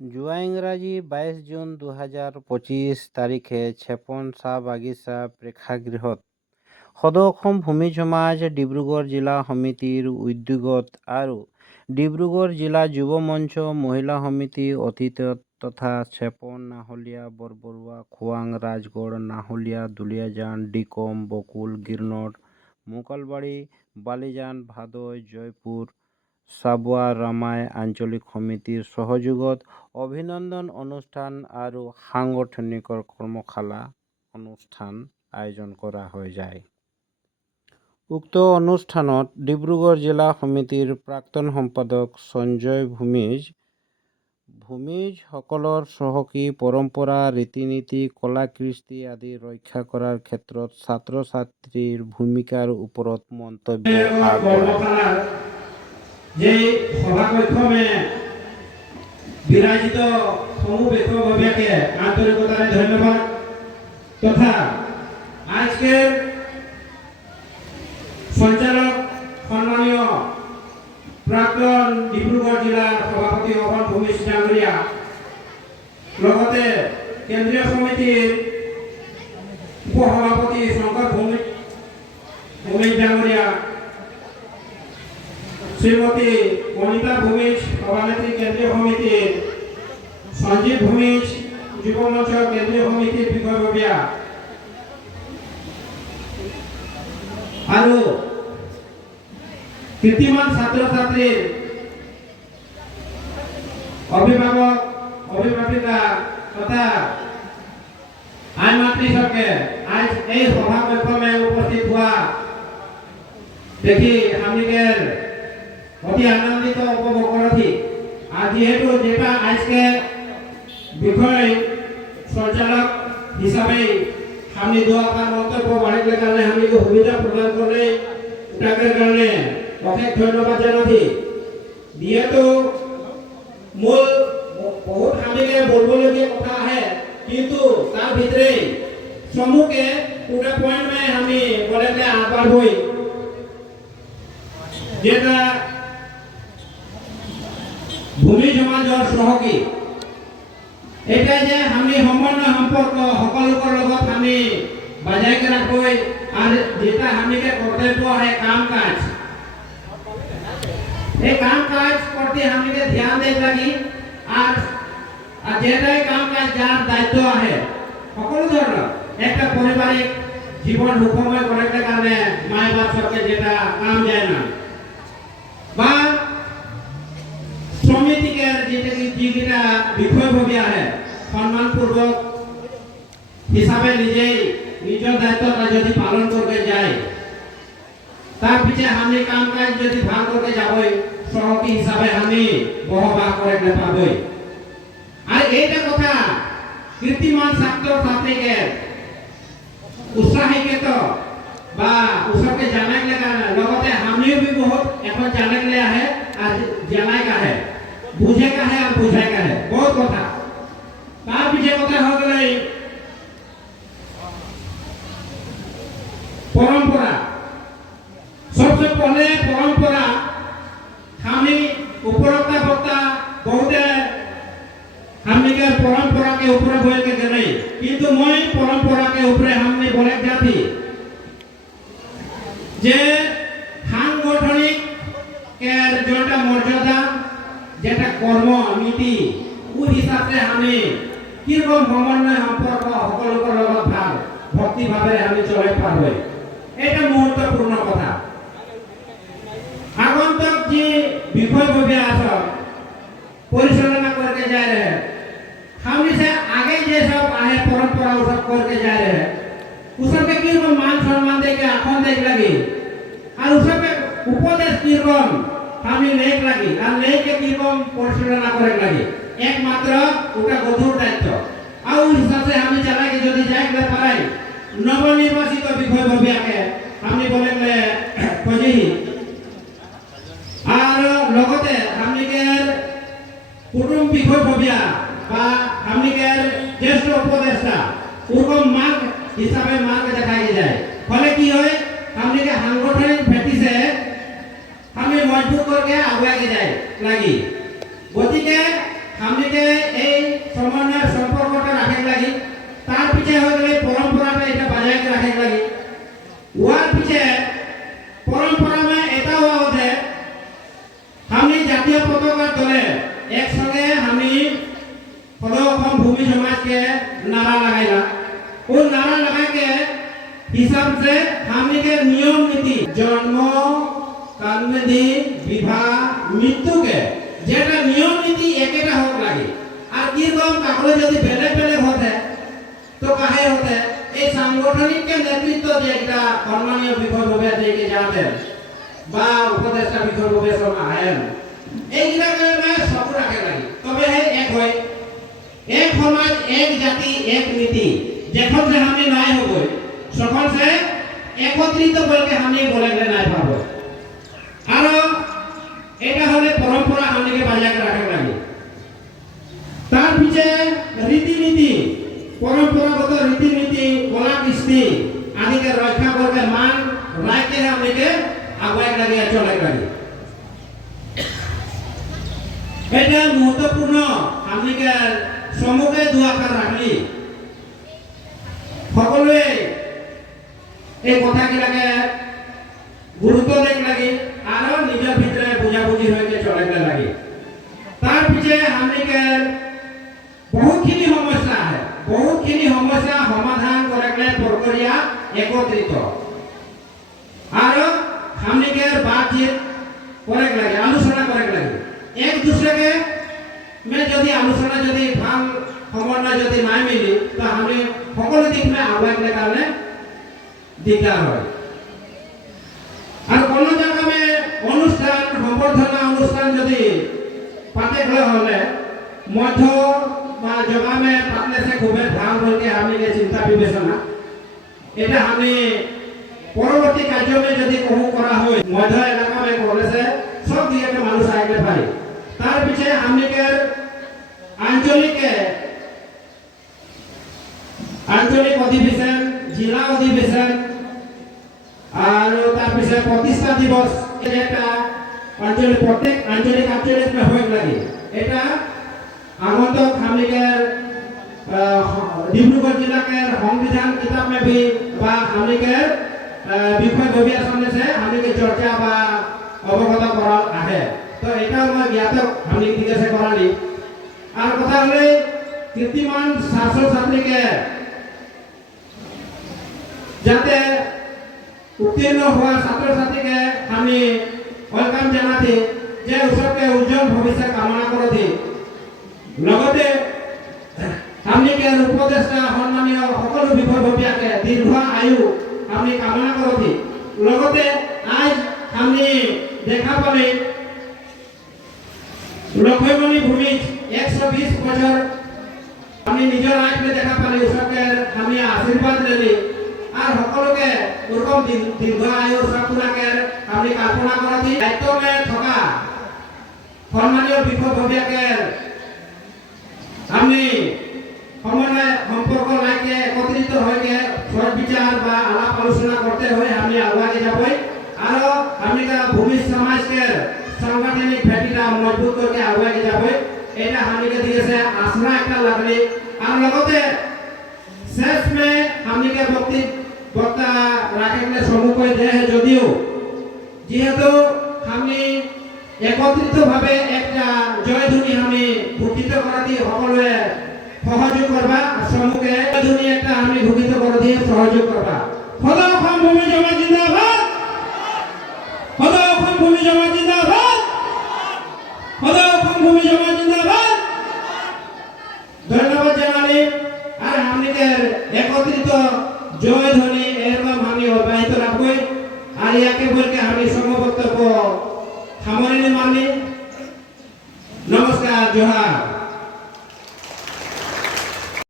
জুয়া ইংৰাজি 22 জুন 2025 তাৰিখে চেপন চাহ বাগিচা প্ৰেক্ষাগৃহত সদৌ অসম ভূমি সমাজ ডিব্ৰুগড় জিলা সমিতিৰ উদ্যোগত আৰু ডিব্ৰুগড় জিলা যুৱ মঞ্চ মহিলা সমিতি অতীতত তথা চেপন নাহলীয়া বৰবৰুৱা খোৱাং ৰাজগড় নাহলীয়া দুলীয়াজান ডিকম বকুল গিৰনট মোকালবাৰী বালিজান ভাদৈ জয়পুৰ চাবুৱা ৰামাই আঞ্চলিক সমিতিৰ সহযোগত অভিনন্দন অনুষ্ঠান আৰু সাংগঠনিক কৰ্মশালা অনুষ্ঠান আয়োজন কৰা হৈ যায়। উক্ত অনুষ্ঠানত ডিব্ৰুগড় জিলা সমিতিৰ প্ৰাক্তন সম্পাদক সঞ্জয় ভূমিজসকলৰ চহকী পৰম্পৰা ৰীতি-নীতি কলা কৃষ্টি আদি ৰক্ষা কৰাৰ ক্ষেত্ৰত ছাত্ৰ ছাত্ৰীৰ ভূমিকাৰ ওপৰত মন্তব্য আগবঢ়ায়। যে সভাকক্ষমে বিরাজিত সমবেত ভাবিয়াকে আন্তরিকতার ধন্যবাদ তথা আজকের সঞ্চালক সম্মানীয় প্রাক্তন ডিব্রুগড় জেলার সভাপতি অভন ভূমিজ ডাঙ্গরিয়া লগতে কেন্দ্রীয় সমিতির উপসভাপতি শঙ্কর ভূমিজ ডাঙ্গরিয়া শ্রীমতী অনিতা ভূমিজ সভানেত্রী কেন্দ্রীয় সমিতির সঞ্জীব ভূমিজ যুব মঞ্চ কেন্দ্রীয় সমিতির বিষয়ববীয়া আৰু কীর্তিমান ছাত্র ছাত্রীর অভিভাবক অভিভাবিকা তথা আইন মাতৃসকলে আজ এই সভাকক্ষমে উপস্থিত হওয়া দেখি আমাদের অতি আনন্দিত উপভোগ করেছি। আর যেহেতু যেটা আজকে বিষয় সঞ্চালক হিসাবে আমি দোয়াকার মন্তব্য বাড়ির কারণে আমি সুবিধা প্রদান করলে ওটাকের কারণে অনেক ধন্যবাদ জানাচ্ছি। যেহেতু মূল বহুত আমিকে বলবলগীয়া কথা আহে কিন্তু তার ভিতরে সমূহকে পুরা পয়েন্ট में আমি বলে আবার হই যেটা ভূমি সমাজৰ সহকী এটা যে আমি সমন্বয় সম্পৰ্ক সকলোকৰ লগত আমি বজাই ৰাখবই আর যেটা আমিকে কর্তব্য है काम काज এই काम काज করতে আমিকে ধ্যান দেব লাগি আর যেটাই काम काज যার দায়িত্ব আছে সকলো ধৰণৰ একটা পারিবারিক জীবন সুখময় করার কারণে মায় বাপ সবকে যেটা কাম যায় না বা সমিতিকের যেটা বিষয়ববী আছে সম্মানপূর্বক হিসাবে নিজেই নিজের দায়িত্বটা যদি পালন করতে যায় তার পিছে আমি কাম কাজ যদি ভাগ করতে যাবই সহকী হিসাবে আমি বহবাহ করে পাবই। আর এইটা কথা কীর্তিমান ছাত্র ছাত্রীকে উৎসাহিত বা ওসবকে জানাই লগতে আমিও भी बहुत এখন জানাই ले है আর জানাই का है বুঝে का है আর বুঝাই का है बहुत কথা তার পিছে কথা হয়ে গেল परंपरा सबसे पहले परंपरा हामी उपरता वक्ता बहुत हमने के परंपरा के ऊपर बोल के नहीं किंतु मैं परंपरा के ऊपर हमने बोले जाती যে সাংগঠনিক এর যেটা মর্যাদা যেটা কর্ম নীতি ওই হিসাবে আমি কিরকম সমন্বয় সম্পর্ক সকলোকৰ লগত ভাল ভক্তি ভাবে আমি চলাই পারব এটা মুহূর্তপূর্ণ কথা। আগন্তক যে বিষয়ববী আছে পরিচালনা করতে जा रहे हैं हमने से आगे जे सब आहे परंपरा वो सब करके जा रहे हैं उसके किरकम मान सम्मान देके आखन देख लगी और उसके उपदेश किरकम हमें लेक लगी और लेक के किरकम परिचालना करे लगी एकमात्र उनका गधुर दायित्व और उस हिसाब से हमें चला के যদি যাই না পারাই নবনির্বাচিত বিষয়ববী আকে আমি বলে কজি আর লগতে আমাদের কুটুম বিষয়ববীয়া বা আমাদের জ্যেষ্ঠ উপদেষ্টা ওরকম মার্গ হিসাবে মার্গ দেখা যায় ফলে কি হয় আমাদের সাংগঠনিক ভেটিছে আমি মজবুত করকে আগুৱাই যায় লাগি গতিকে हमने এই সমন্বয় সম্পর্কটা রাখে লাগি তার পিছে হয়ে গেলে পরম্পরাটা এটা বজায় রাখে লাগি ওয়ার পিছে পরম্পরা में এটা हुआ होता है हमने জাতীয় পতাকা তোলে একসঙ্গে हमने पदोखम भूमि समाज के नारा लगाएगा वो नारा लगा के हिसाब से हमने के नियम नीति जन्म कर्मधि विवाह मृत्यु के जेटा नियम नीति एकेटा होक लागे আর কি রকম কাগজে যদি বেলে বেলে হতে তো কাহে হতে এই সাংগঠনিক কে নেতৃত্ব যে একটা সম্মানীয় বিভাগ হবে যে যাতে বা উপদেষ্টা বিভাগ হবে সব আয়েন এইগুলাকে সব রাখে লাগি তবে এক হয় एक समाज एक जाति एक नीति जखन से हमने नाय हो गए सकल से एकत्रित करके हमने बोले गए नाय पाबो आरो এটা হলে পরম্পরা हमने बजाय के রাখা লাগে তার পিছে রীতিনীতি পরম্পরাগত রীতিনীতি কলা কৃষ্টি আদিকে রক্ষা করতে মান রাখতে हमने আগুয়াই লাগে চলে লাগে এটা গুরুত্বপূর্ণ हमने সম্মুখে দুআকার রাখলি সকলে এই কথাগুলাকে গুরুত্ব দেখ লাগে আর নিজের ভিতরে বুঝাবুঝি হয়ে চলে লাগে তার পিছে हमने বহুতখিনি সমস্যা সমাধান করে প্রক্রিয়া একত্রিত আর हमने बातचीत করে লাগে আলোচনা করে লাগে এক दूसरे में যদি আলোচনা যদি ভাল সমন্বয় যদি নাই মিলি তো আমি সকলো দিক में আগুৱাই গলে কাৰণে দিগদার হয় আর কোন জায়গা में অনুষ্ঠান সম্বর্ধনা অনুষ্ঠান যদি পাতে হলে মধ্য বা জগা में পাতলে से খুবই ভাল বলকে আমি চিন্তা বিবেচনা এটা আমি পরবর্তী কার্য में যদি কহু করা হয় মধ্য এলাকা में করলে से সব দিকে মানুষ আইতে পারে তার পিছে हमने आंचलिक अधिवेशन जिला अधिवेशन और तार पिछे प्रतिष्ठा दिवस এটা आंचलिक प्रत्येक आंचलिक में होए লাগে এটা আগন্তক हमने डिब्रूगढ़ जिला के संविधान किताब में भी बा हमने विषय गभीर सामने से हमने चर्चा बा अवगत करा आहे तो এটা मैं ज्ञात हमने दिखे से कराली আর কথা হলে কীর্তিমান ছাত্র ছাত্রীকে যাতে উত্তীর্ণ হওয়া ছাত্র ছাত্রীকে আমি ওয়েলকাম জানাতে যে উৎসবকে উজ্জ্বল ভবিষ্যৎ কামনা করতে লগতে আমি কে উপদেষ্টা সম্মানীয় সকল বিভাগীয়াকে দীর্ঘ আয়ু আমি কামনা করতে লগতে আজ আমি দেখা পালে লক্ষ্মীমণি ভূমি 120 বছর আমি নিজের আঁখে দেখা পালি উৎসবকে আমি আশীর্বাদ লেলি আর সকলকে ওরকম দীর্ঘ আয়ু সবগুলাকে আমি কামনা করছি দায়িত্ব में থকা সম্মানীয় বিভাগীয়াকে আমি সমন্বয় সম্পর্ক লাগে একত্রিত হয়ে সৎ বিচার বা আলাপ আলোচনা করতে হয় আমি আগুয়াই যাবই আর আমি ভূমি সমাজকে সাংগঠনিক ভেটিটা মজবুত করকে আগুয়াই যাবই এটা हमने दिए आसरा একটা লাগলে আর লগতে শেষ में हमने বক্তা রাখলে সম্মুখে দেয় যদিও যেহেতু আমি একত্রিতভাবে একটা জয়ধ্বনি আমি ঘোষিত করা দিয়ে সকলে সহযোগ করবা সম্মুখে জয়ধ্বনি একটা আমি ঘোষিত করা দিয়ে সহযোগ করবা সদা অসম ভূমি জমা জিন্দাবাদ সদা অসম ভূমি জমা জিন্দাবাদ সদা অসম ভূমি জমা জিন্দাবাদ ধন্যবাদ জানালি আর আমাদের একত্রিত জয়ধ্বনি এরকম আমি অব্যাহত রাখবই আর ইয়াকে বলকে আমি সমবক্তব্য সামনে মানলি নমস্কার জোহার।